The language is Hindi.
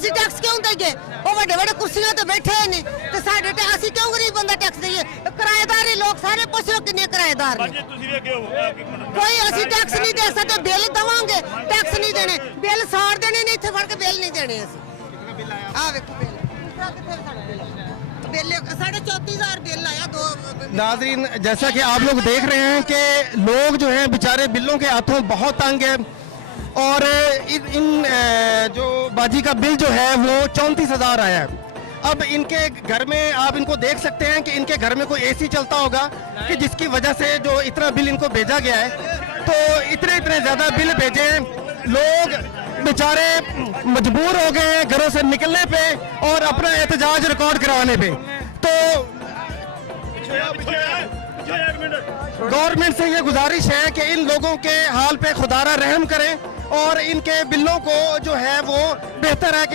ਅਸੀਂ ਟੈਕਸ ਕਿਉਂ ਦਈਏ? ਉਹ ਵੱਡੇ ਵੱਡੇ ਕੁਰਸੀਆਂ ਤੇ ਬੈਠੇ ਨੇ ਤੇ ਸਾਡੇ ਤੇ ਅਸੀਂ ਕਿਉਂ ਗਰੀਬ ਬੰਦਾ ਟੈਕਸ ਦਈਏ? ਕਿਰਾਏਦਾਰ ਹੀ ਲੋਕ ਸਾਰੇ ਪੁੱਛੋ ਕਿੰਨੇ ਕਿਰਾਏਦਾਰ ਨੇ। ਬਾਜੀ ਤੁਸੀਂ ਵੀ ਅੱਗੇ ਹੋ ਕੋਈ ਅਸੀਂ ਟੈਕਸ ਨਹੀਂ ਦੇ ਸਕਦੇ, ਬਿੱਲ ਦਵਾਂਗੇ, ਟੈਕਸ ਨਹੀਂ ਦੇਣੇ, ਬਿੱਲ ਸਾੜ ਦੇਣੇ ਨੇ, ਇੱਥੇ ਫੜ ਕੇ ਬਿੱਲ ਨਹੀਂ ਦੇਣੇ ਅਸੀਂ। ਆ ਵੇਖੋ ਬਿੱਲ ਕਿੱਥੇ ਸਾਡਾ बिल 34,500 बिल आया दो। नाज़रीन, जैसा कि आप लोग देख रहे हैं कि लोग जो हैं बेचारे बिलों के हाथों बहुत तंग है और इन जो बाजी का बिल जो है वो 34,000 आया है। अब इनके घर में आप इनको देख सकते हैं कि इनके घर में कोई एसी चलता होगा कि जिसकी वजह से जो इतना बिल इनको भेजा गया है। तो इतने ज़्यादा बिल भेजे हैं, लोग बेचारे मजबूर हो गए हैं घरों से निकलने पे और अपना एहतजाज रिकॉर्ड करवाने पे। तो गवर्नमेंट से ये गुजारिश है कि इन लोगों के हाल पे खुदारा रहम करें और इनके बिलों को जो है वो बेहतर है कि